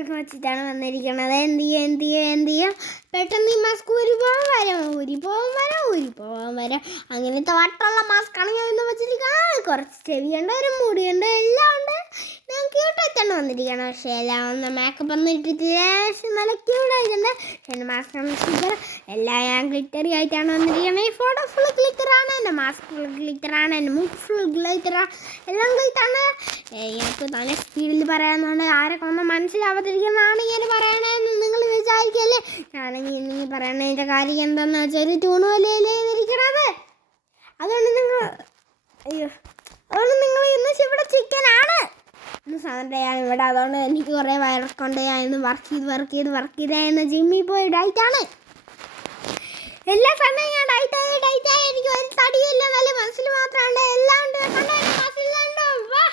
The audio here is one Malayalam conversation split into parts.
ഒക്കെ വെച്ചിട്ടാണ് വന്നിരിക്കണത്. എന്ത് ചെയ്യും പെട്ടെന്ന് ഈ മാസ്ക് ഊരി പോകാൻ വരാം അങ്ങനത്തെ വട്ടമുള്ള മാസ്കാണ് ഞാൻ ഇന്ന് വെച്ചിരിക്കുന്നത്. കുറച്ച് ചെവിയുണ്ട്, ഒരു മുടിയുണ്ട്, എല്ലാം ഉണ്ട്. ഞാൻ ക്യൂട്ടായിട്ടാണ് വന്നിരിക്കണം. പക്ഷേ എല്ലാം ഒന്ന് മേക്കപ്പ് ഒന്നും ഇട്ടിട്ടില്ല. നല്ല ക്യൂട്ടായിട്ടുണ്ട്. എൻ്റെ മാസ്ക് സ്റ്റിക്കർ എല്ലാം ഞാൻ ഗ്ലിറ്ററി ആയിട്ടാണ് വന്നിരിക്കുന്നത്. ഈ ഫോട്ടോ ഫുൾ ഗ്ലിറ്ററാണ്, എൻ്റെ മാസ്ക് ഫുൾ ഗ്ലിറ്ററാണ്, എൻ്റെ മുഖ് ഫുൾ ഗ്ലിറ്ററാണ്, എല്ലാം ഗ്ലിറ്ററാണ്. എനിക്ക് നല്ല സ്പീഡിൽ പറയാമെന്നുണ്ട്. ആരൊക്കെ ഒന്നും മനസ്സിലാവാതിരിക്കുന്നതാണ് ഞാൻ പറയണതെന്ന് നിങ്ങൾ വിചാരിക്കല്ലേ. ഞാനെങ്കിൽ ഇനി പറയണതിൻ്റെ കാര്യം എന്താണെന്ന് വെച്ചാൽ ഒരു ട്യൂണ് പോലെയല്ലേ ഇരിക്കണത്. അതുകൊണ്ട് നിങ്ങൾ ഇന്ന് ഇവിടെ ചിക്കനാണ്. ഇന്ന് സൺഡേയാണ് ഇവിടെ. അതുകൊണ്ട് എനിക്ക് കുറേ വയറൊക്കെ ഞാൻ ഇന്ന് വർക്ക് ചെയ്ത് ജിമ്മിൽ പോയി ഡയറ്റാണ്. എല്ലാ സമയം ഞാൻ ഡയറ്റായി എനിക്ക് ഒരു തടിയില്ല, നല്ല മസിൽ മാത്രമാണ്. എല്ലാം ഉണ്ട്. മസിൽ കണ്ടോ? വാ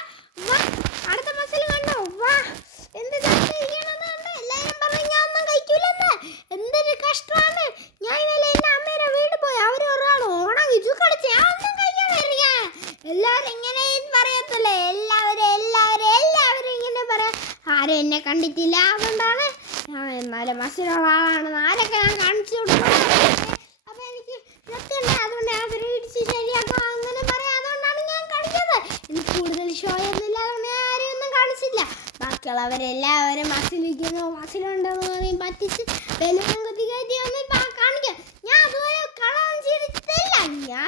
അടുത്ത മസിൽ കണ്ടോ? വാ എന്ത് ചെയ്യണമെന്നുണ്ട്. എല്ലാവരും പറഞ്ഞു ഞാൻ ഒന്നും കഴിക്കൂലെന്ന്. എന്തൊരു കഷ്ടമാണ്. ഞാൻ ഇന്നലെ എൻ്റെ അമ്മയുടെ വീട് പോയി. അവർ ഒരാൾ ഓണം ഇജു കളിച്ച് ഞാൻ ഒന്നും കഴിക്കാൻ വരിക. എല്ലാവരും ഇങ്ങനെ പറയത്തില്ലേ, എല്ലാവരും ഇങ്ങനെ പറയാം. ആരും എന്നെ കണ്ടിട്ടില്ല, അതുകൊണ്ടാണ് ഞാൻ എന്നാലും മസിലുള്ള ആളാണെന്ന് ആരൊക്കെ ഞാൻ കാണിച്ചു കൊടുക്കുന്നത്. അപ്പം എനിക്ക് സത്യമുണ്ട്. അതുകൊണ്ട് ഞാൻ ഇടിച്ച് ശരിയാക്കാം അങ്ങനെ പറയാം. അതുകൊണ്ടാണ് ഞാൻ കാണിക്കുന്നത്. എനിക്ക് കൂടുതൽ ഷോ ഒന്നുമില്ല, അതുകൊണ്ട് ഞാൻ ആരെയും ഒന്നും കാണിച്ചില്ല. ബാക്കിയുള്ളവരെല്ലാവരും മസിലുണ്ടെന്ന് പറയും പറ്റിച്ച് ബലൂൺ കുത്തി കയറ്റി ഒന്നും കാണിക്കാം. ഞാൻ അതുപോലെ കളവും ചെയ്തിട്ടില്ല. ഞാൻ